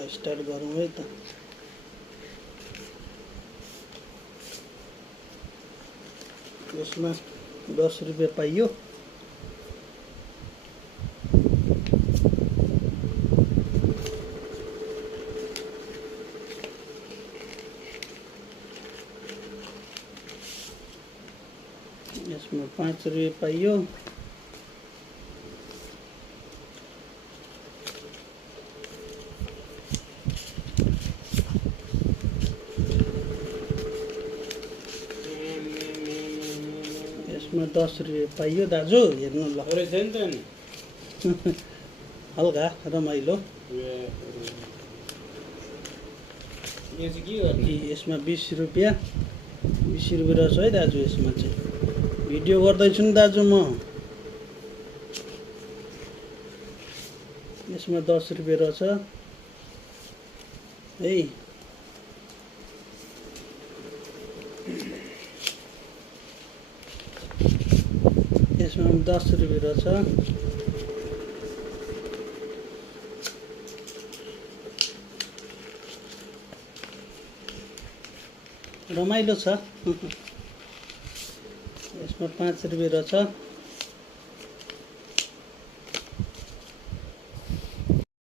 ल स्टार्ट गरौँ है त। यसमा 10 रुपैयाँ पाइयो। यसमा 5 रुपैयाँ पाइयो। यसमा 10 रुपैयाँ पाइयो दाजु, हेर्नु ल। हल्का रमाइलो। यसमा 20 रुपैयाँ रहेछ है दाजु। यसमा चाहिँ भिडियो गर्दैछु नि दाजु म। यसमा 10 रुपैयाँ रहेछ है। यसमा 10 रुपैयाँ रहेछ। रमाइलो छ। यसमा 5 रुपैयाँ रहेछ।